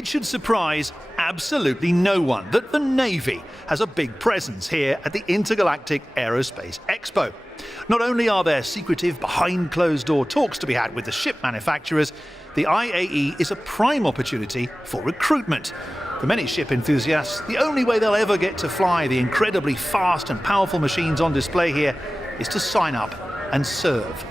It should surprise absolutely no one that the Navy has a big presence here at the Intergalactic Aerospace Expo. Not only are there secretive behind closed door talks to be had with the ship manufacturers, the IAE is a prime opportunity for recruitment. For many ship enthusiasts, the only way they'll ever get to fly the incredibly fast and powerful machines on display here is to sign up and serve.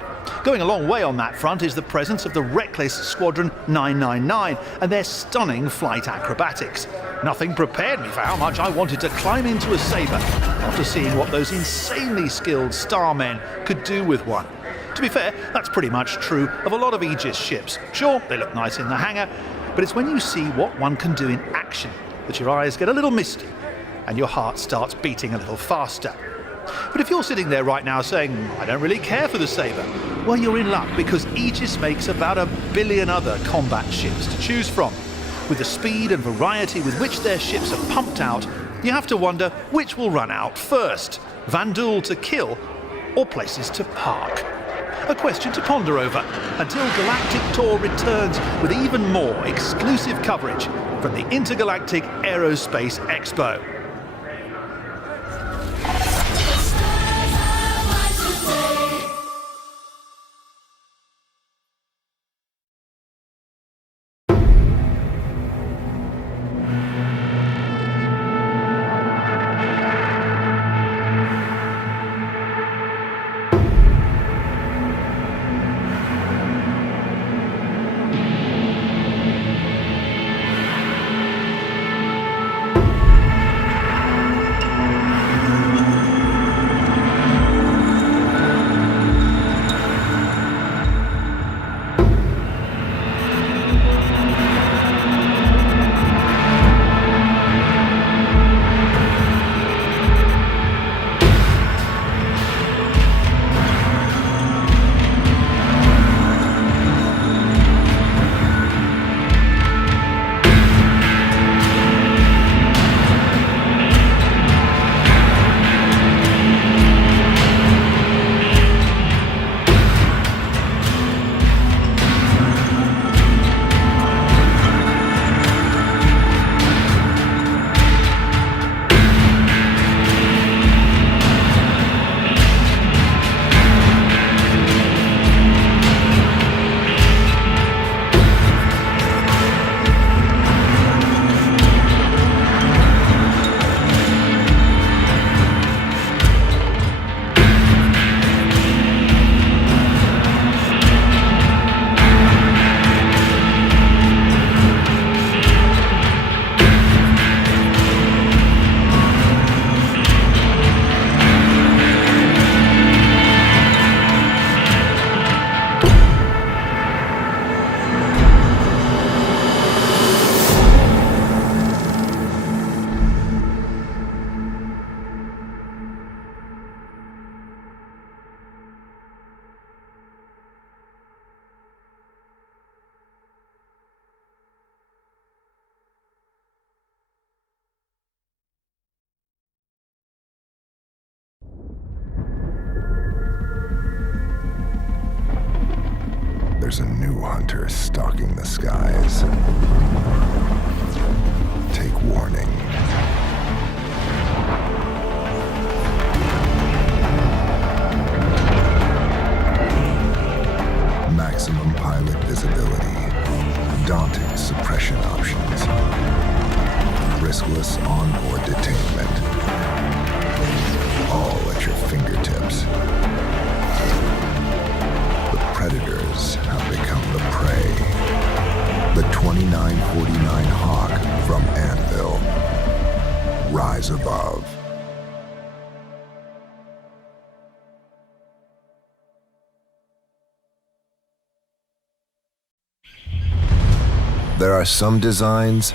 Going a long way on that front is the presence of the reckless Squadron 999 and their stunning flight acrobatics. Nothing prepared me for how much I wanted to climb into a Sabre after seeing what those insanely skilled starmen could do with one. To be fair, that's pretty much true of a lot of Aegis ships. Sure, they look nice in the hangar, but it's when you see what one can do in action that your eyes get a little misty and your heart starts beating a little faster. But if you're sitting there right now saying, I don't really care for the Sabre, well, you're in luck because Aegis makes about 1 billion other combat ships to choose from. With the speed and variety with which their ships are pumped out, you have to wonder which will run out first, Vanduul to kill or places to park. A question to ponder over until Galactic Tour returns with even more exclusive coverage from the Intergalactic Aerospace Expo. There's a new hunter stalking the skies. Take warning. Maximum pilot visibility. Daunting suppression options. Riskless onboard detainment. All at your fingertips. Predators have become the prey. The 2949 Hawk from Anvil. Rise above. There are some designs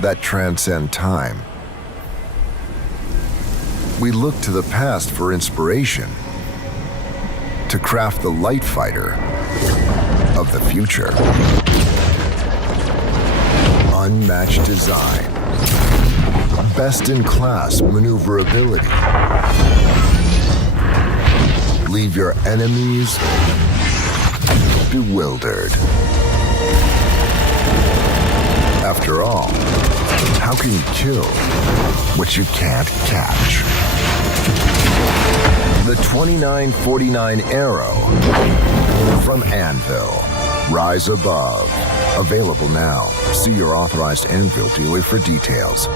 that transcend time. We look to the past for inspiration to craft the light fighter of the future. Unmatched design, best-in-class maneuverability. Leave your enemies bewildered. After all, how can you kill what you can't catch? The 2949 Arrow from Anvil. Rise above. Available now. See your authorized Anvil dealer for details.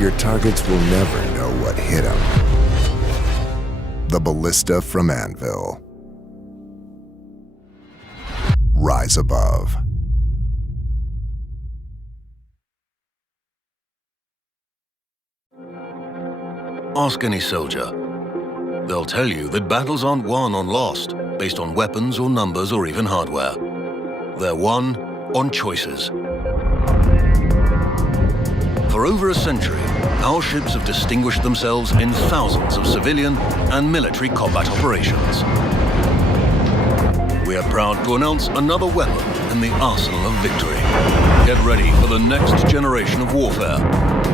Your targets will never know what hit them. The ballista from Anvil. Rise above. Ask any soldier. They'll tell you that battles aren't won or lost based on weapons or numbers or even hardware. They're won on choices. For over a century, our ships have distinguished themselves in thousands of civilian and military combat operations. We are proud to announce another weapon in the arsenal of victory. Get ready for the next generation of warfare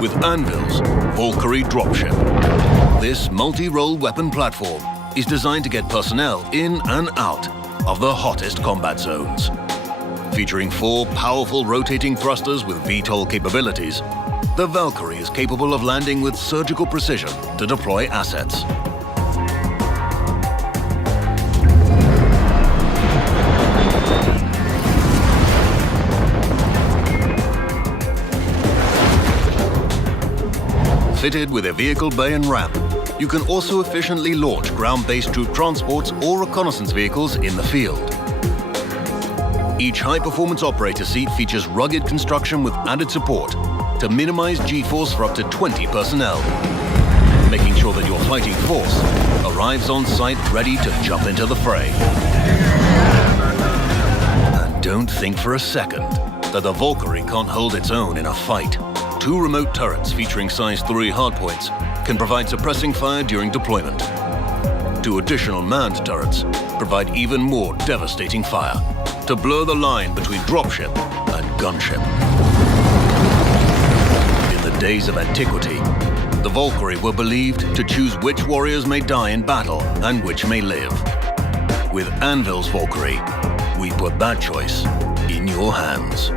with Anvil's Valkyrie dropship. This multi-role weapon platform is designed to get personnel in and out of the hottest combat zones. Featuring 4 powerful rotating thrusters with VTOL capabilities, the Valkyrie is capable of landing with surgical precision to deploy assets. Fitted with a vehicle bay and ramp, you can also efficiently launch ground-based troop transports or reconnaissance vehicles in the field. Each high-performance operator seat features rugged construction with added support to minimize G-force for up to 20 personnel, making sure that your fighting force arrives on site ready to jump into the fray. And don't think for a second that the Valkyrie can't hold its own in a fight. 2 remote turrets featuring size 3 hardpoints can provide suppressing fire during deployment. 2 additional manned turrets provide even more devastating fire to blur the line between dropship and gunship. In the days of antiquity, the Valkyrie were believed to choose which warriors may die in battle and which may live. With Anvil's Valkyrie, we put that choice in your hands.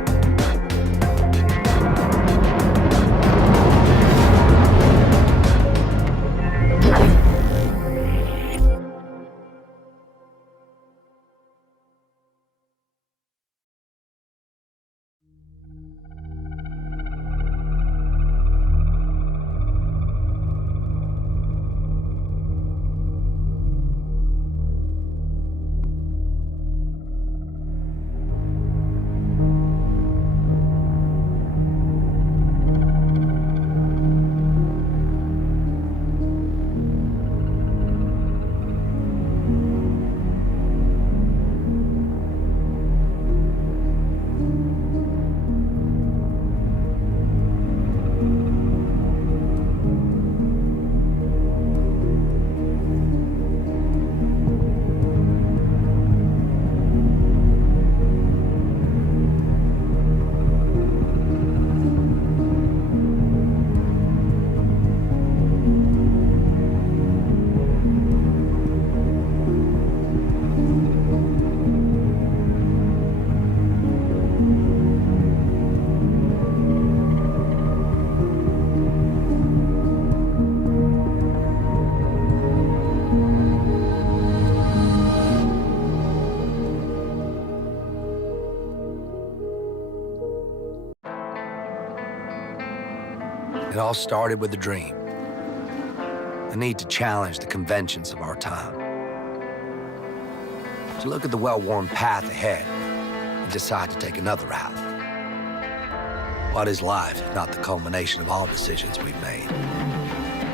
It all started with a dream. The need to challenge the conventions of our time. To look at the well-worn path ahead and decide to take another route. What is life if not the culmination of all decisions we've made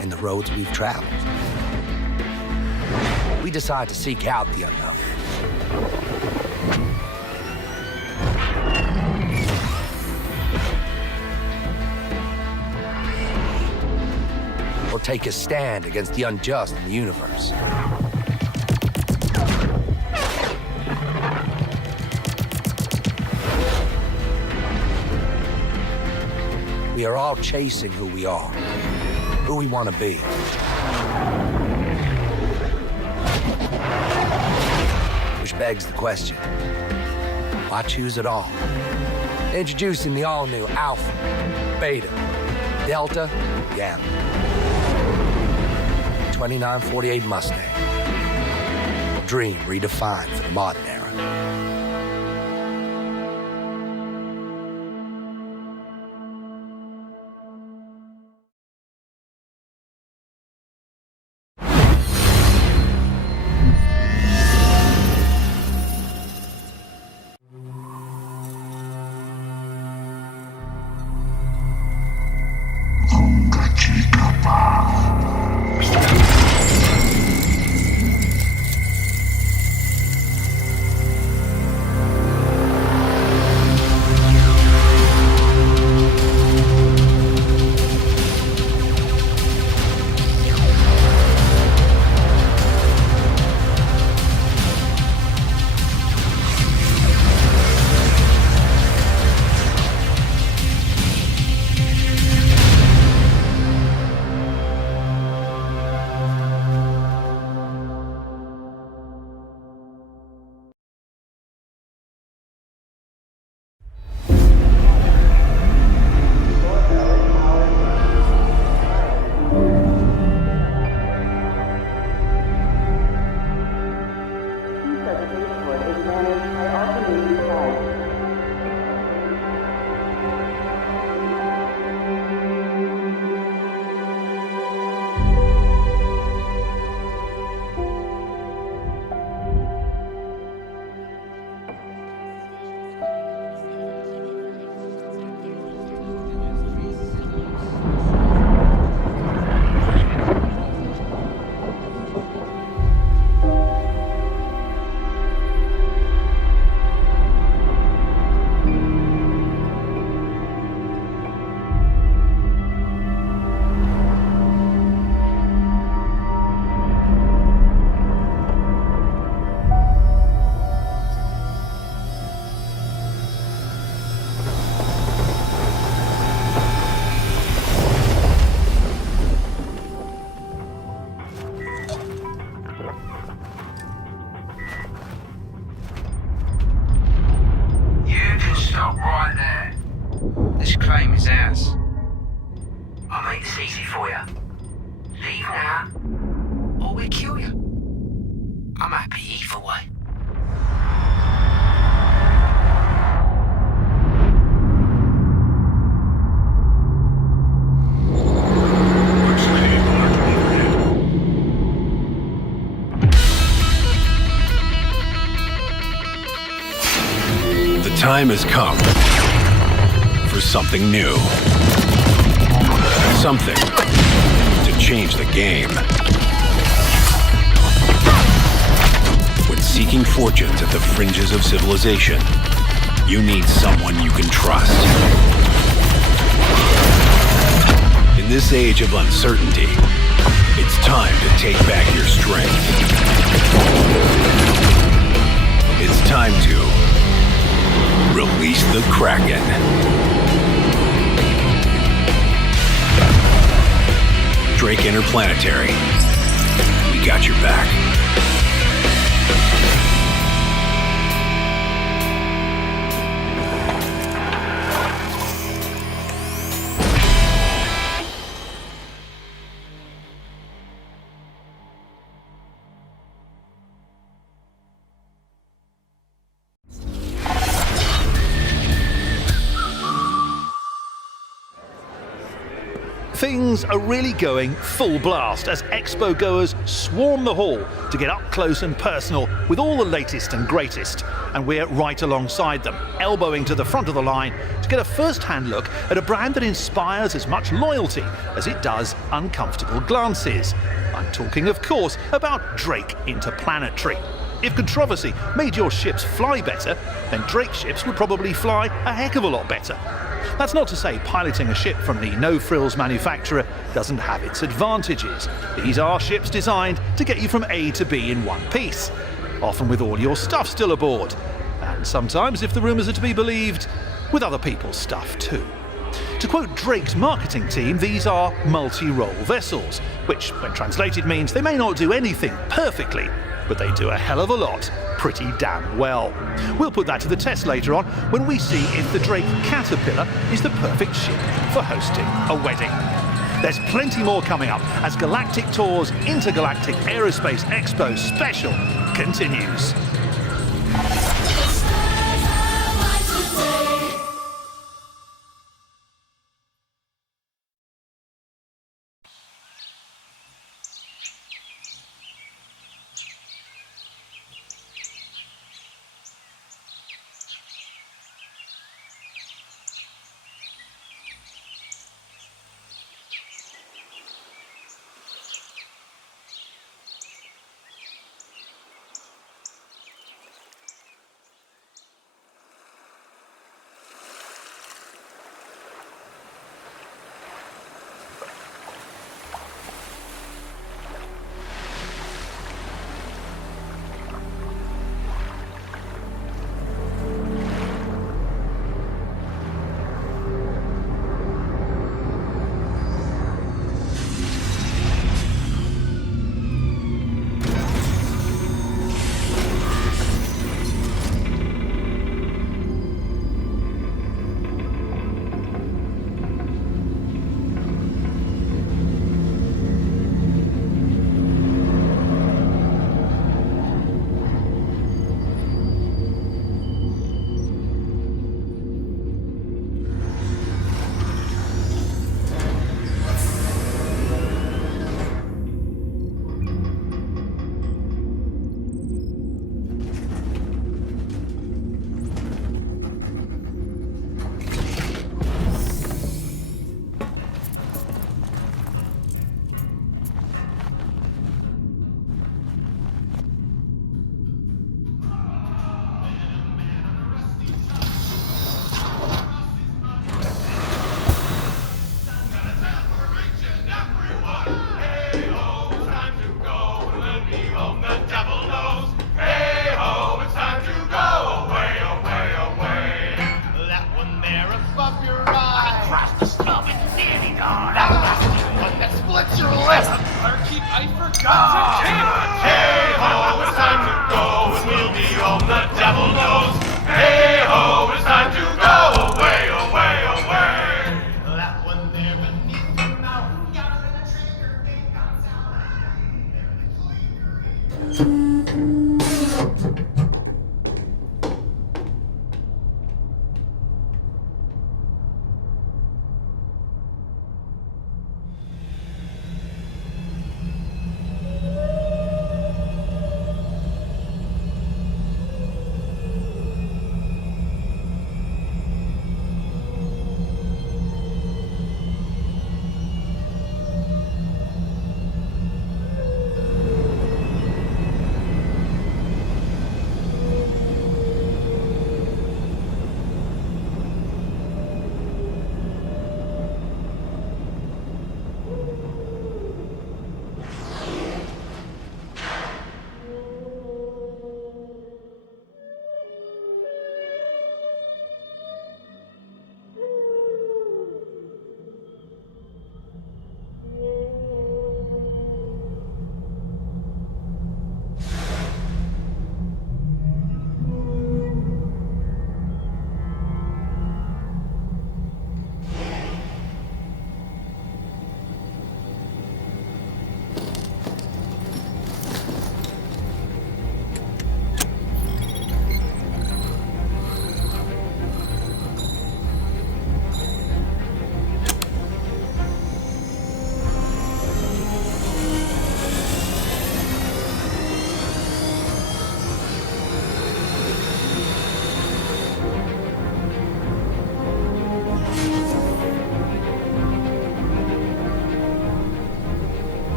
and the roads we've traveled? We decide to seek out the unknown. Or take a stand against the unjust in the universe. We are all chasing who we are, who we want to be. Which begs the question, why choose it all? Introducing the all-new Alpha, Beta, Delta, Gamma. 2948 Mustang. Dream redefined for the modern era. Time has come for something new. Something to change the game. When seeking fortunes at the fringes of civilization, you need someone you can trust. In this age of uncertainty, it's time to take back your strength. It's time to release the Kraken. Drake Interplanetary. We got your back. Things are really going full blast as Expo goers swarm the hall to get up close and personal with all the latest and greatest. And we're right alongside them, elbowing to the front of the line to get a first-hand look at a brand that inspires as much loyalty as it does uncomfortable glances. I'm talking, of course, about Drake Interplanetary. If controversy made your ships fly better, then Drake ships would probably fly a heck of a lot better. That's not to say piloting a ship from the no-frills manufacturer doesn't have its advantages. These are ships designed to get you from A to B in one piece, often with all your stuff still aboard, and sometimes, if the rumours are to be believed, with other people's stuff too. To quote Drake's marketing team, these are multi-role vessels, which, when translated, means they may not do anything perfectly, but they do a hell of a lot pretty damn well. We'll put that to the test later on when we see if the Drake Caterpillar is the perfect ship for hosting a wedding. There's plenty more coming up as Galactic Tour's Intergalactic Aerospace Expo special continues.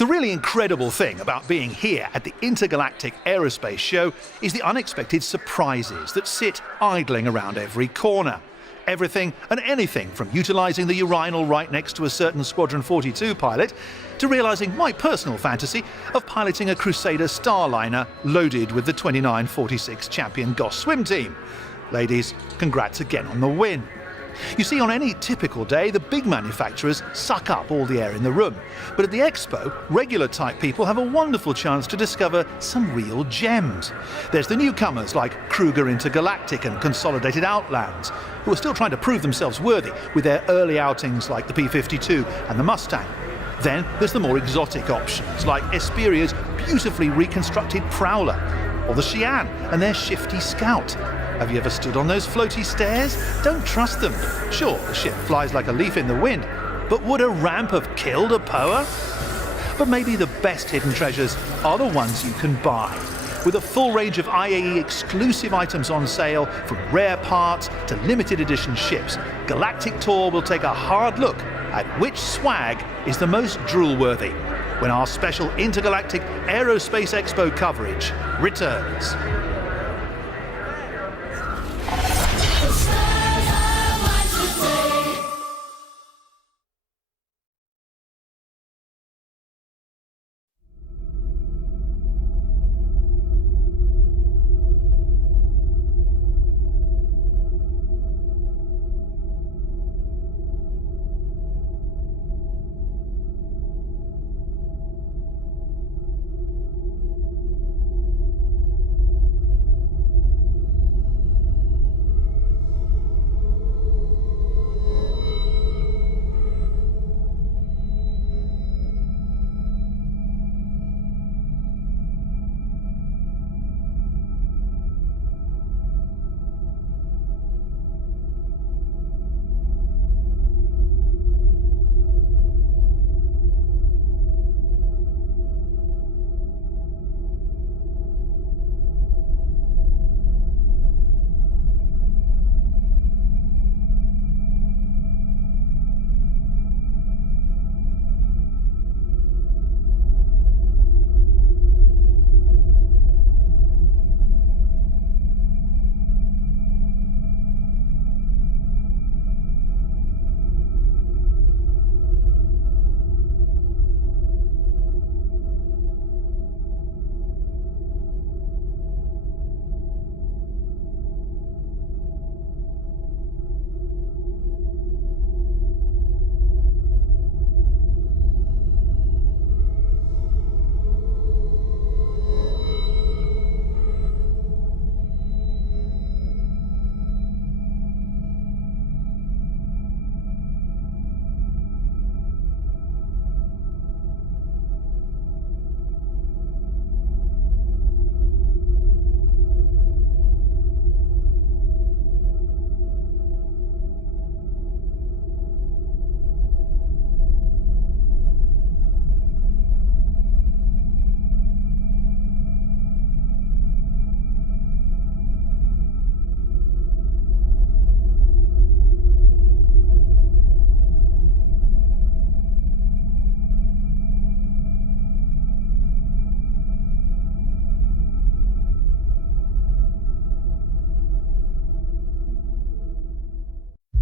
The really incredible thing about being here at the Intergalactic Aerospace Show is the unexpected surprises that sit idling around every corner. Everything and anything from utilising the urinal right next to a certain Squadron 42 pilot to realising my personal fantasy of piloting a Crusader Starliner loaded with the 2946 champion Goss swim team. Ladies, congrats again on the win. You see, on any typical day, the big manufacturers suck up all the air in the room. But at the Expo, regular type people have a wonderful chance to discover some real gems. There's the newcomers like Kruger Intergalactic and Consolidated Outlands, who are still trying to prove themselves worthy with their early outings like the P-52 and the Mustang. Then there's the more exotic options like Esperia's beautifully reconstructed Prowler, or the Xi'an and their shifty Scout. Have you ever stood on those floaty stairs? Don't trust them. Sure, the ship flies like a leaf in the wind, but would a ramp have killed a Poa? But maybe the best hidden treasures are the ones you can buy. With a full range of IAE exclusive items on sale, from rare parts to limited edition ships, Galactic Tour will take a hard look at which swag is the most drool-worthy when our special Intergalactic Aerospace Expo coverage returns.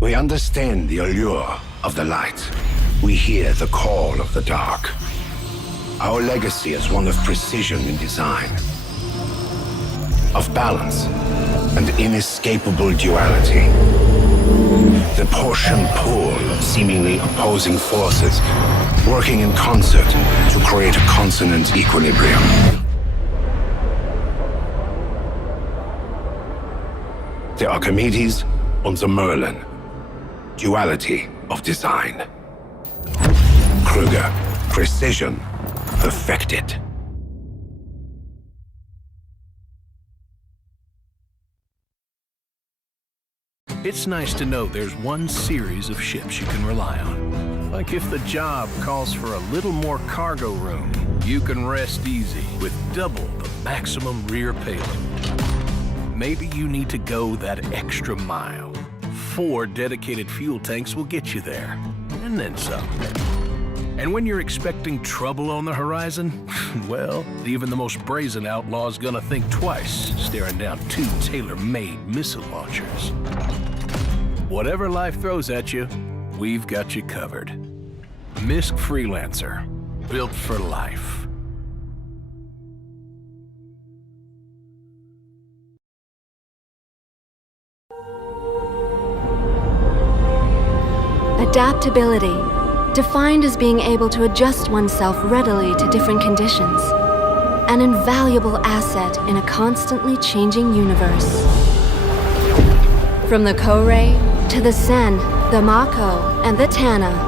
We understand the allure of the light. We hear the call of the dark. Our legacy is one of precision in design, of balance and inescapable duality. The push and pull of seemingly opposing forces working in concert to create a consonant equilibrium. The Archimedes and the Merlin. Duality of design. Kruger, precision, perfected. It's nice to know there's one series of ships you can rely on. Like if the job calls for a little more cargo room, you can rest easy with double the maximum rear payload. Maybe you need to go that extra mile. 4 dedicated fuel tanks will get you there, and then some. And when you're expecting trouble on the horizon, well, even the most brazen outlaw's gonna think twice staring down 2 tailor-made missile launchers. Whatever life throws at you, we've got you covered. MISC Freelancer, built for life. Adaptability, defined as being able to adjust oneself readily to different conditions. An invaluable asset in a constantly changing universe. From the Kourei to the Sen, the Mako, and the Tana.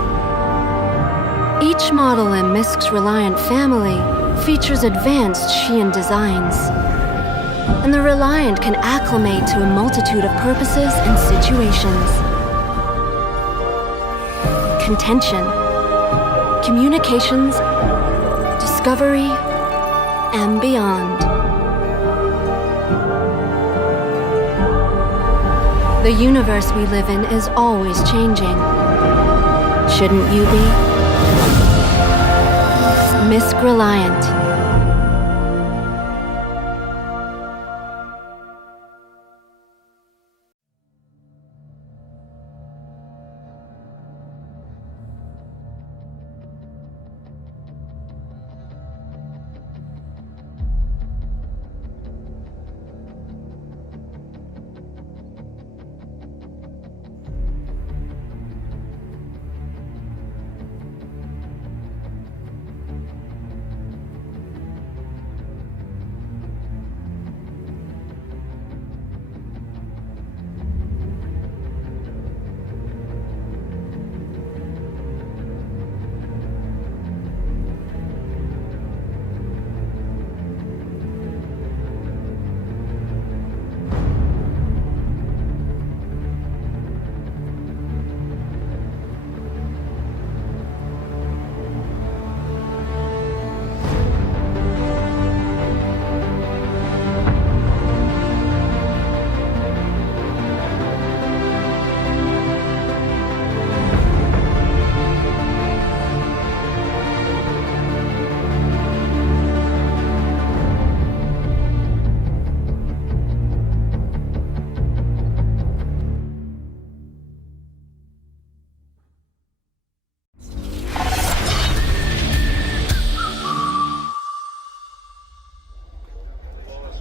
Each model in MISC's Reliant family features advanced Xi'an designs. And the Reliant can acclimate to a multitude of purposes and situations. Contention, communications, discovery, and beyond. The universe we live in is always changing. Shouldn't you be? MISC Reliant.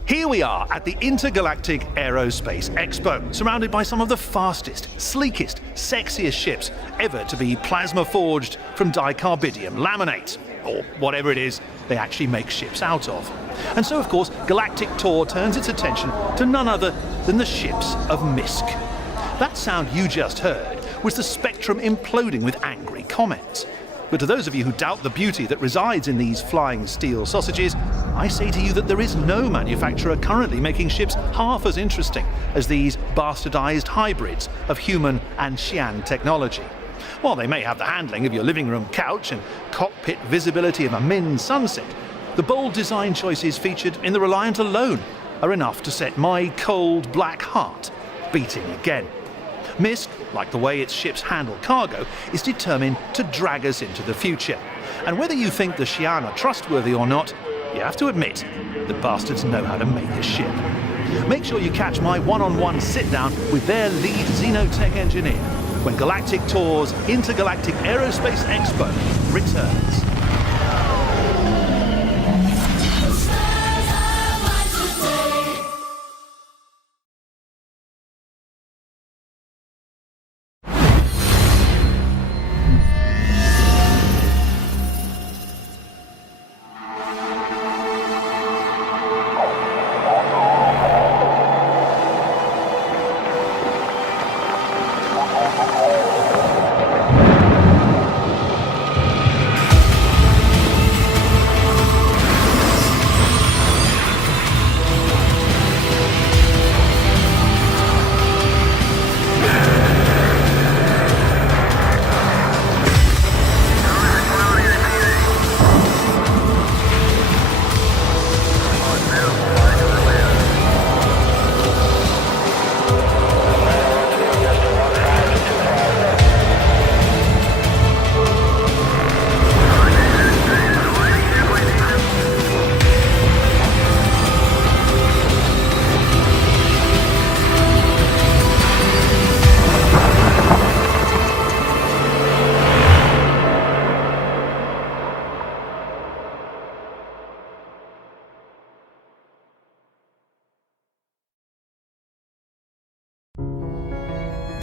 Here we are at the Intergalactic Aerospace Expo, surrounded by some of the fastest, sleekest, sexiest ships ever to be plasma forged from dicarbidium laminate, or whatever it is they actually make ships out of. And so, of course, Galactic Tour turns its attention to none other than the ships of MISC. That sound you just heard was the Spectrum imploding with angry comments. But to those of you who doubt the beauty that resides in these flying steel sausages, I say to you that there is no manufacturer currently making ships half as interesting as these bastardized hybrids of human and Xi'an technology. While they may have the handling of your living room couch and cockpit visibility of a Min sunset, the bold design choices featured in the Reliant alone are enough to set my cold black heart beating again. MISC, like the way its ships handle cargo, is determined to drag us into the future. And whether you think the Xi'an are trustworthy or not, you have to admit, the bastards know how to make a ship. Make sure you catch my one-on-one sit-down with their lead xenotech engineer when Galactic Tour's Intergalactic Aerospace Expo returns.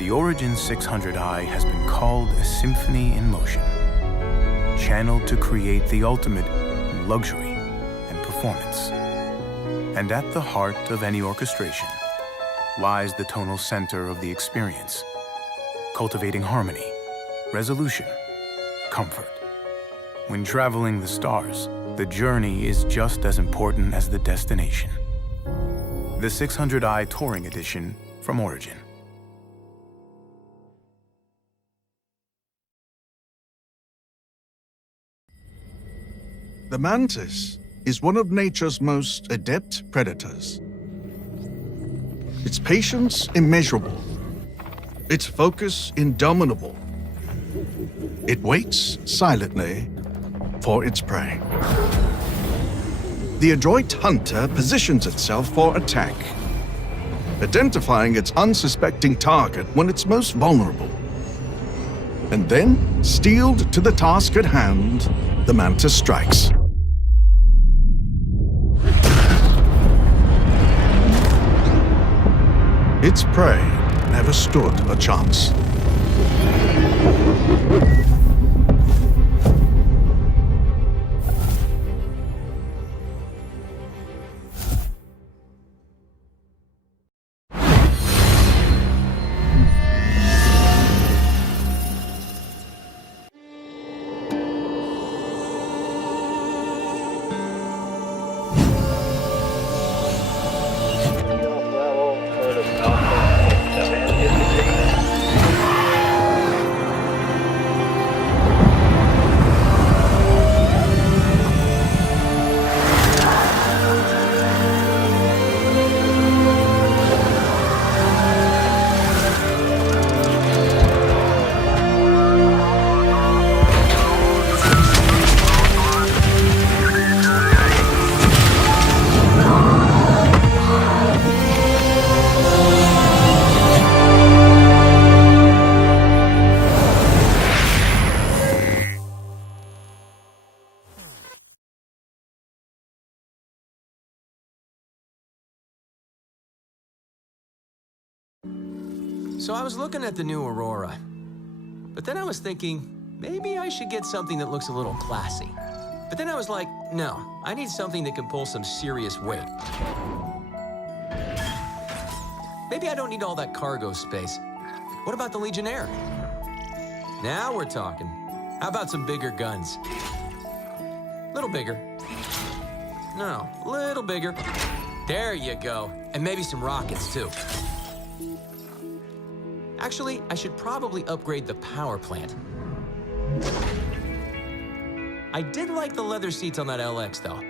The Origin 600i has been called a symphony in motion, channeled to create the ultimate in luxury and performance. And at the heart of any orchestration lies the tonal center of the experience, cultivating harmony, resolution, comfort. When traveling the stars, the journey is just as important as the destination. The 600i Touring Edition from Origin. The mantis is one of nature's most adept predators. Its patience immeasurable, its focus indomitable. It waits silently for its prey. The adroit hunter positions itself for attack, identifying its unsuspecting target when it's most vulnerable. And then, steeled to the task at hand, the mantis strikes. Its prey never stood a chance. So I was looking at the new Aurora, but then I was thinking, maybe I should get something that looks a little classy. But then I was like, no, I need something that can pull some serious weight. Maybe I don't need all that cargo space. What about the Legionnaire? Now we're talking. How about some bigger guns? Little bigger. No, little bigger. There you go. And maybe some rockets, too. Actually, I should probably upgrade the power plant. I did like the leather seats on that LX, though.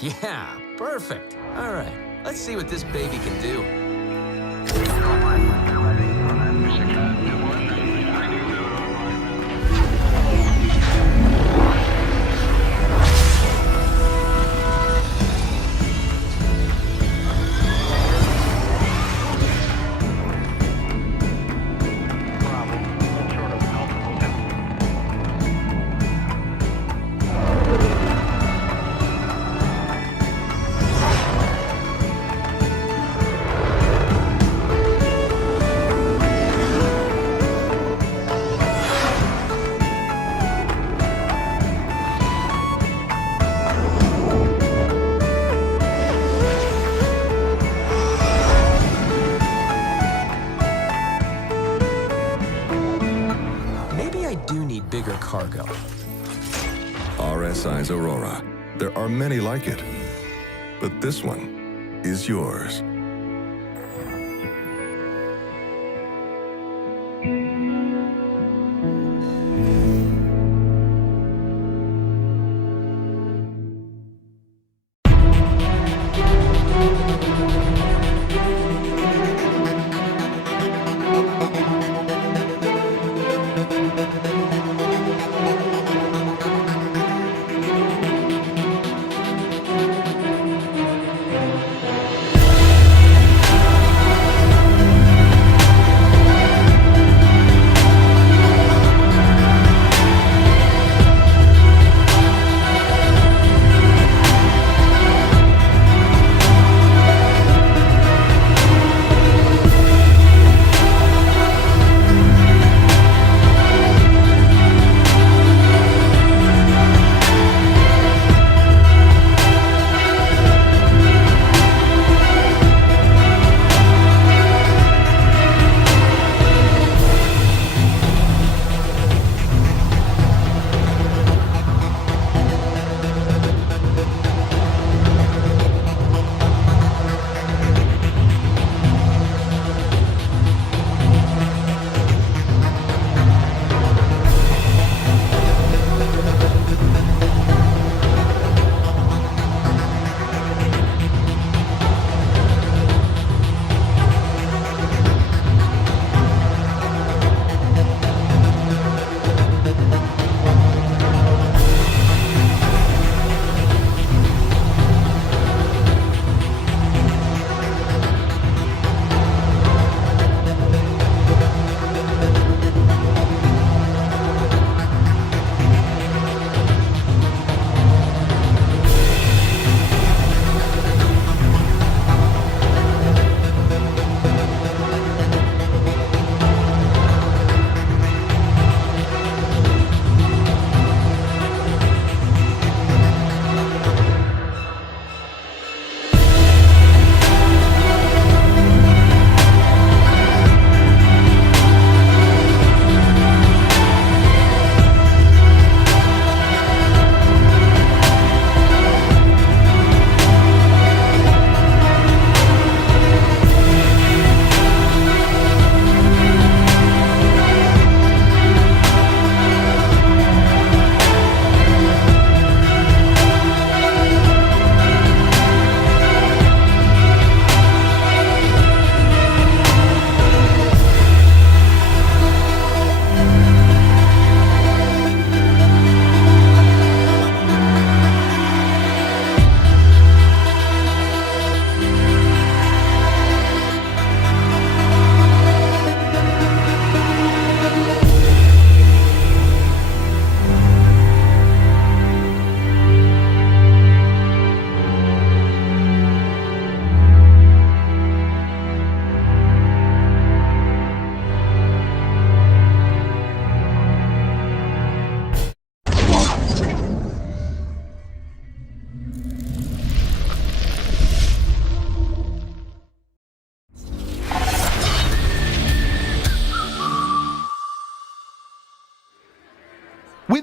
Yeah, perfect. All right, let's see what this baby can do. Bigger cargo. RSI's Aurora. There are many like it, but this one is yours.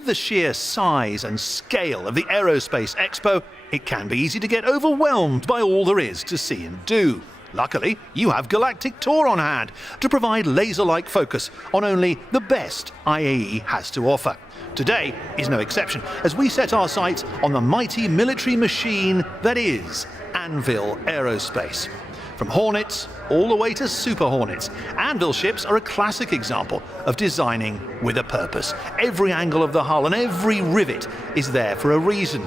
the sheer size and scale of the Aerospace Expo, it can be easy to get overwhelmed by all there is to see and do. Luckily, you have Galactic Tour on hand to provide laser-like focus on only the best IAE has to offer. Today is no exception, as we set our sights on the mighty military machine that is Anvil Aerospace. From Hornets all the way to Super Hornets, Anvil ships are a classic example of designing with a purpose. Every angle of the hull and every rivet is there for a reason.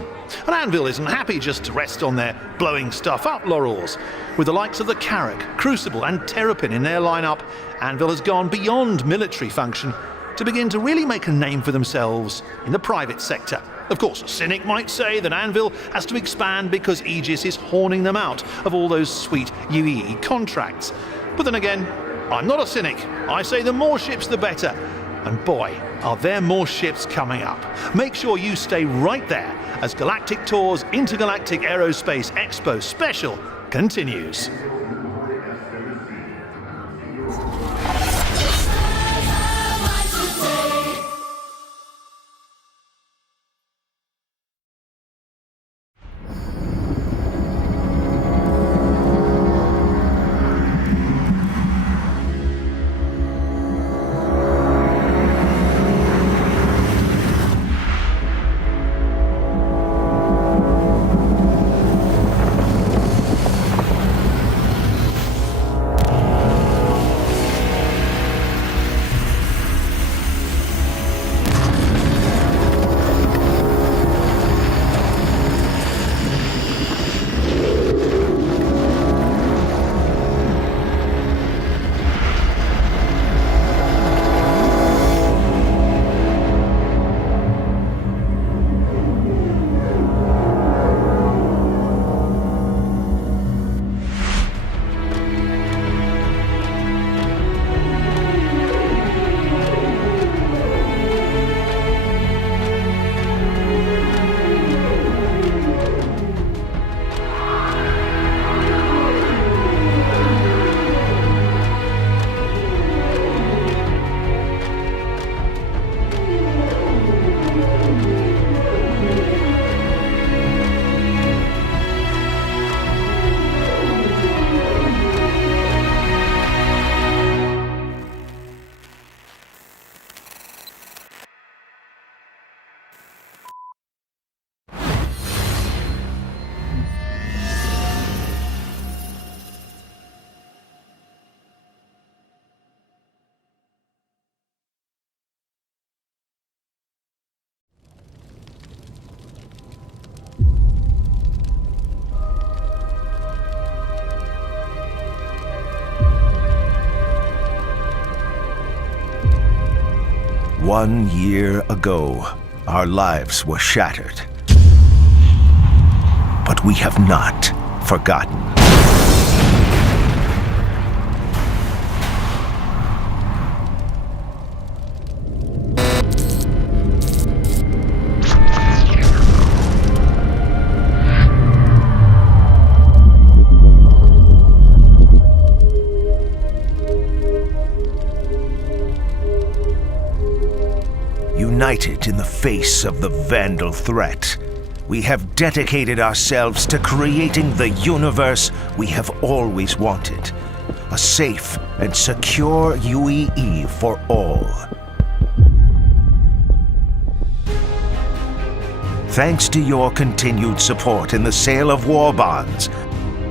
And Anvil isn't happy just to rest on their blowing stuff up laurels. With the likes of the Carrack, Crucible and Terrapin in their lineup, Anvil has gone beyond military function to begin to really make a name for themselves in the private sector. Of course, a cynic might say that Anvil has to expand because Aegis is horning them out of all those sweet UEE contracts. But then again, I'm not a cynic. I say the more ships the better. And boy, are there more ships coming up. Make sure you stay right there as Galactic Tour's Intergalactic Aerospace Expo Special continues. One year ago, our lives were shattered. But we have not forgotten. United in the face of the Vandal threat, we have dedicated ourselves to creating the universe we have always wanted. A safe and secure UEE for all. Thanks to your continued support in the sale of war bonds,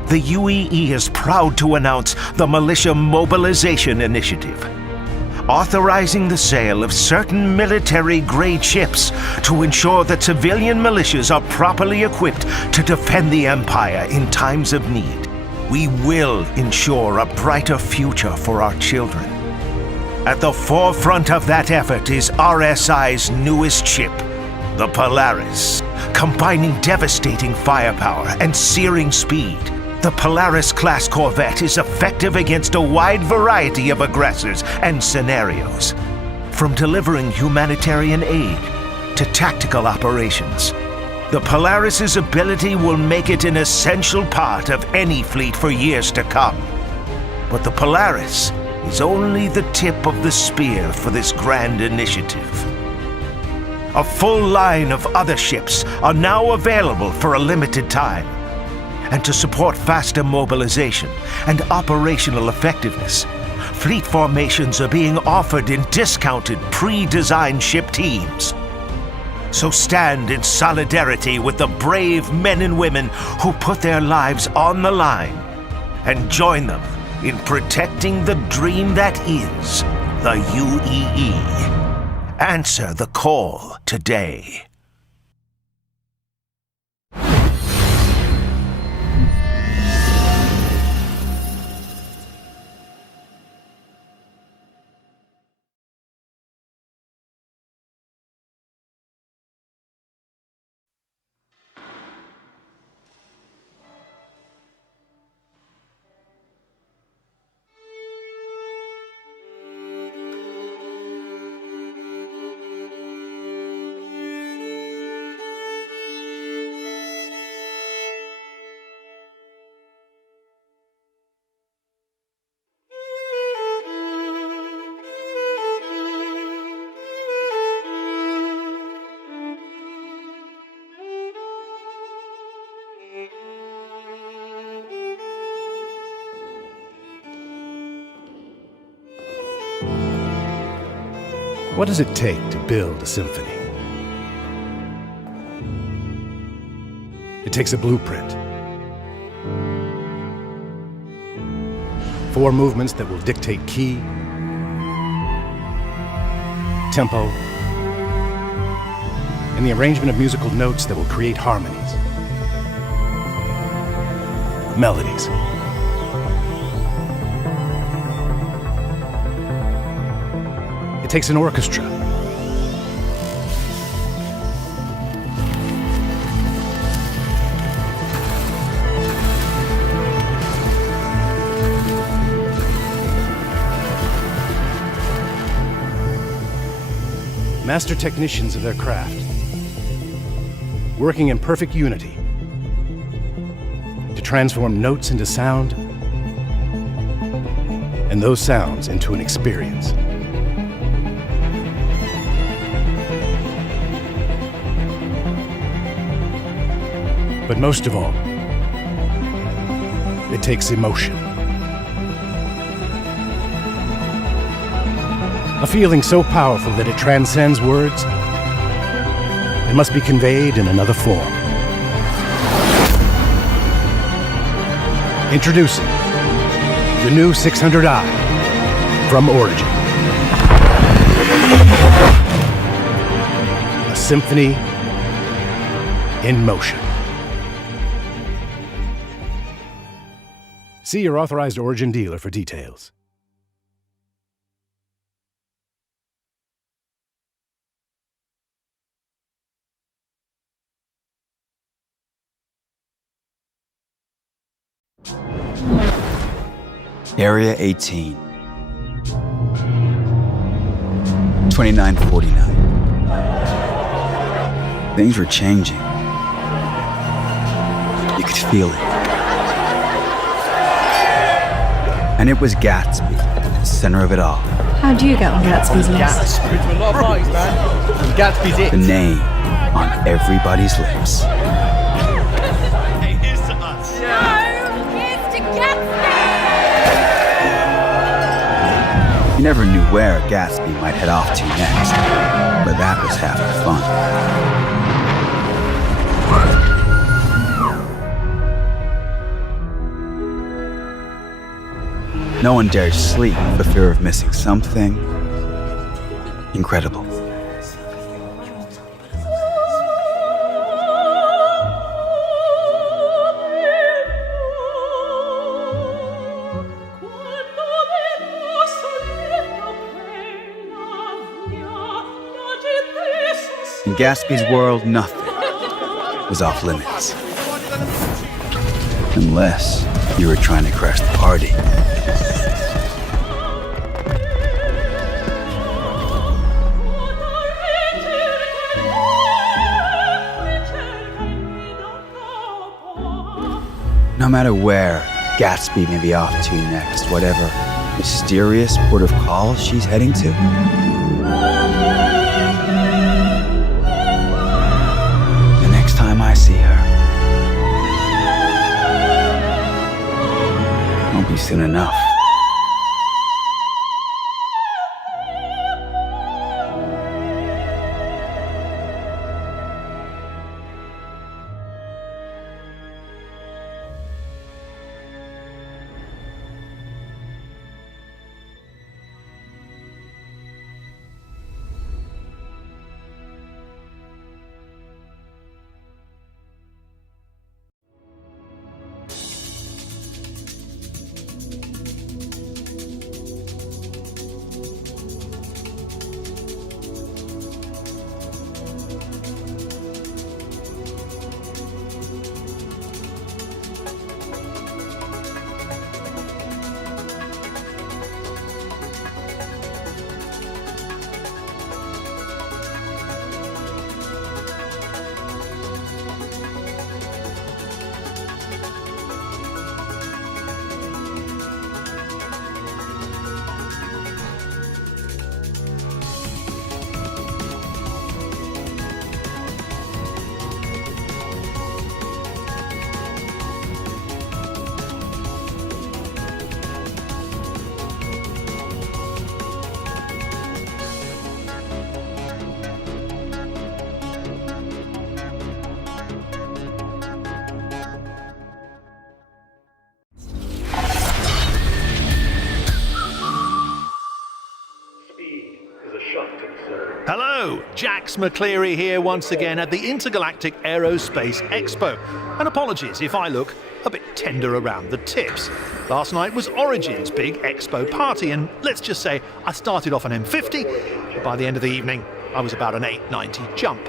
the UEE is proud to announce the Militia Mobilization Initiative, authorizing the sale of certain military-grade ships to ensure that civilian militias are properly equipped to defend the Empire in times of need. We will ensure a brighter future for our children. At the forefront of that effort is RSI's newest ship, the Polaris. Combining devastating firepower and searing speed, the Polaris-class corvette is effective against a wide variety of aggressors and scenarios. From delivering humanitarian aid to tactical operations, the Polaris's ability will make it an essential part of any fleet for years to come. But the Polaris is only the tip of the spear for this grand initiative. A full line of other ships are now available for a limited time. And to support faster mobilization and operational effectiveness, fleet formations are being offered in discounted pre-designed ship teams. So stand in solidarity with the brave men and women who put their lives on the line and join them in protecting the dream that is the UEE. Answer the call today. What does it take to build a symphony? It takes a blueprint. 4 movements that will dictate key, tempo, and the arrangement of musical notes that will create harmonies, melodies. It takes an orchestra. Master technicians of their craft, working in perfect unity to transform notes into sound and those sounds into an experience. But most of all, it takes emotion. A feeling so powerful that it transcends words. It must be conveyed in another form. Introducing the new 600i from Origin. A symphony in motion. See your authorized Origin dealer for details. Area 18. 2949. Things were changing. You could feel it. And it was Gatsby, at the center of it all. How do you get on Gatsby's list? Gatsby's it. The name on everybody's lips. Hey, here's to us. No, here's to Gatsby! You never knew where Gatsby might head off to next, but that was half the fun. No one dared sleep for fear of missing something incredible. In Gatsby's world, nothing was off limits. Unless you were trying to crash the party. No matter where Gatsby may be off to next, whatever mysterious port of call she's heading to, me soon enough. Hello, Jax McCleary here once again at the Intergalactic Aerospace Expo. And apologies if I look a bit tender around the tips. Last night was Origin's big expo party, and let's just say I started off an M50, but by the end of the evening I was about an 890 jump.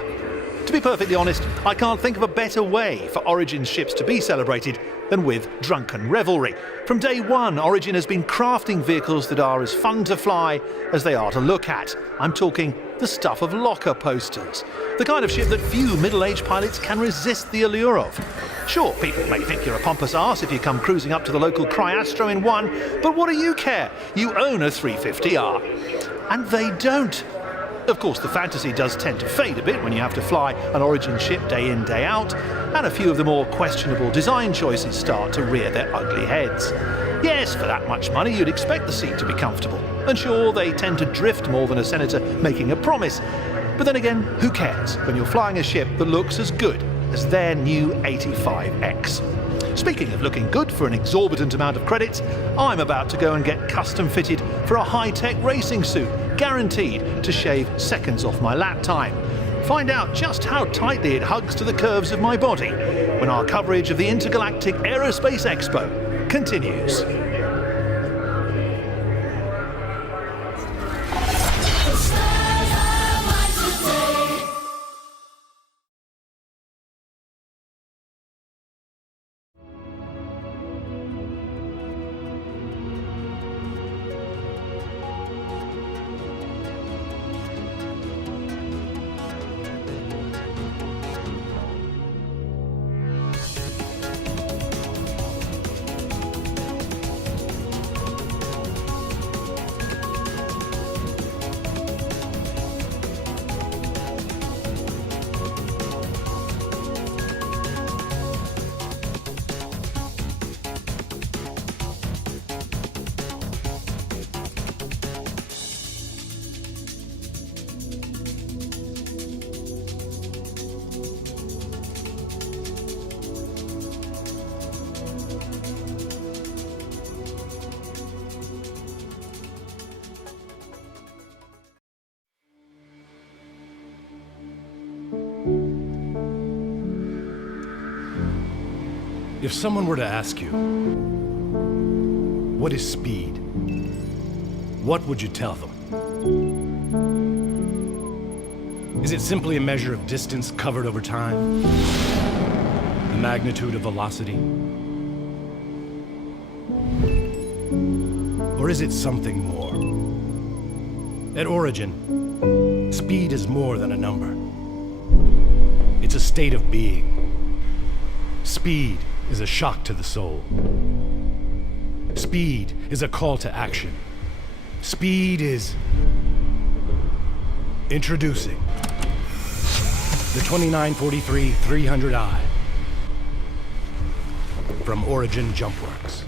To be perfectly honest, I can't think of a better way for Origin's ships to be celebrated than with drunken revelry. From day one, Origin has been crafting vehicles that are as fun to fly as they are to look at. I'm talking the stuff of locker posters, the kind of ship that few middle-aged pilots can resist the allure of. Sure, people may think you're a pompous arse if you come cruising up to the local Cryastro in one, but what do you care? You own a 350R. And they don't. Of course, the fantasy does tend to fade a bit when you have to fly an Origin ship day in, day out, and a few of the more questionable design choices start to rear their ugly heads. Yes, for that much money you'd expect the seat to be comfortable, and sure, they tend to drift more than a senator making a promise. But then again, who cares when you're flying a ship that looks as good as their new 85X? Speaking of looking good for an exorbitant amount of credits, I'm about to go and get custom fitted for a high-tech racing suit, guaranteed to shave seconds off my lap time. Find out just how tightly it hugs to the curves of my body when our coverage of the Intergalactic Aerospace Expo continues. If someone were to ask you, what is speed? What would you tell them? Is it simply a measure of distance covered over time? The magnitude of velocity? Or is it something more? At Origin, speed is more than a number. It's a state of being. Speed is a shock to the soul. Speed is a call to action. Speed is introducing the 2943-300i from Origin Jumpworks.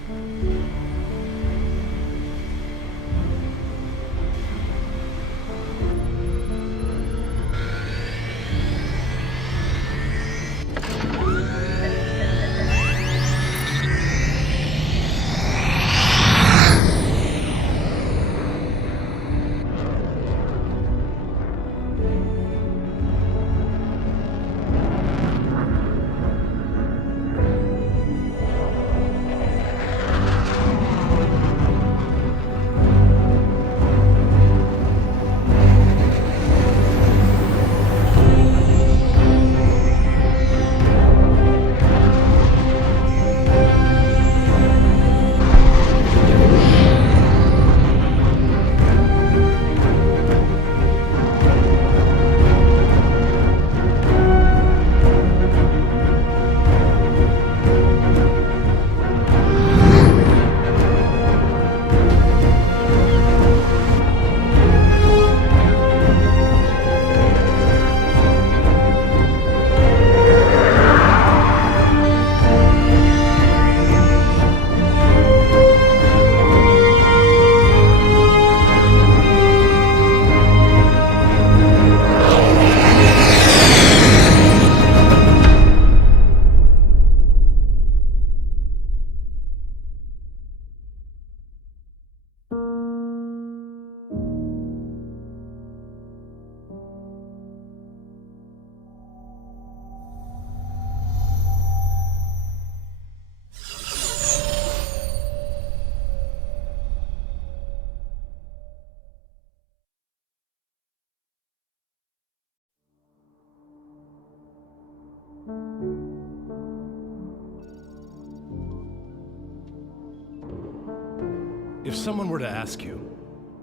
If someone were to ask you,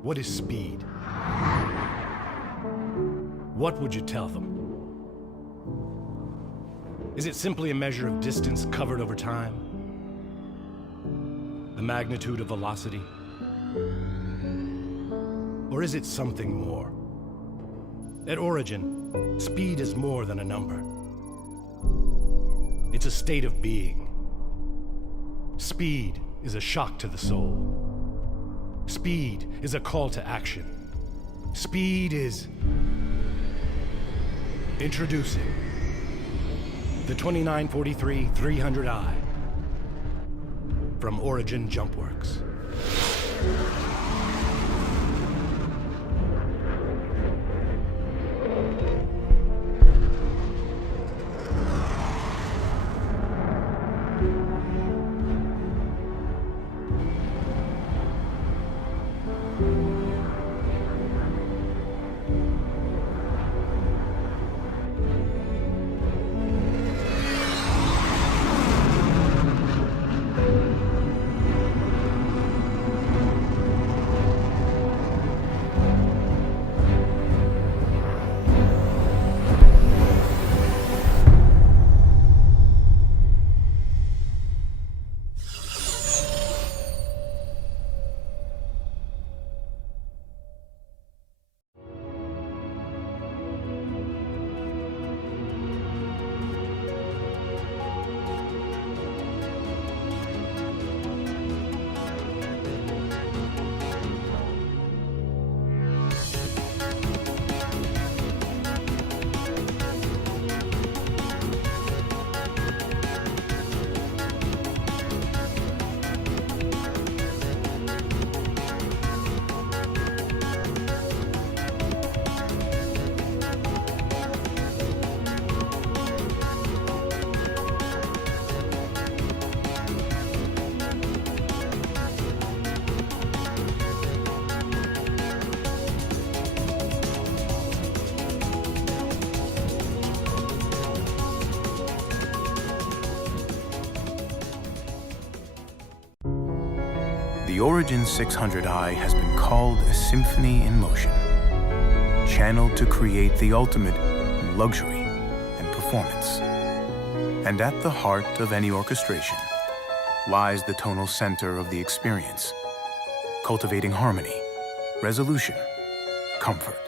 what is speed? What would you tell them? Is it simply a measure of distance covered over time? The magnitude of velocity? Or is it something more? At origin, speed is more than a number. It's a state of being. Speed is a shock to the soul. Speed is a call to action. Speed is... Introducing the 2943 300i from Origin JumpWorks. The Origin 600i has been called a symphony in motion, channeled to create the ultimate in luxury and performance. And at the heart of any orchestration lies the tonal center of the experience, cultivating harmony, resolution, comfort.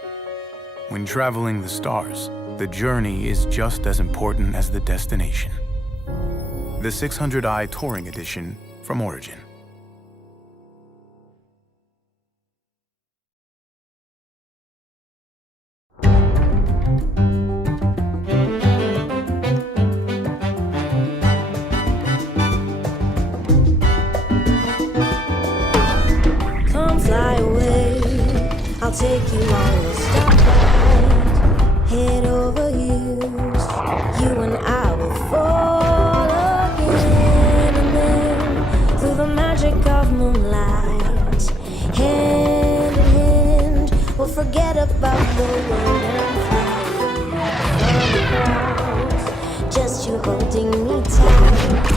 When traveling the stars, the journey is just as important as the destination. The 600i Touring Edition from Origin. Take you on a starlight, head over heels. You and I will fall again, and then through the magic of moonlight, hand in hand, we'll forget about the world and fly from the clouds. Just you holding me tight.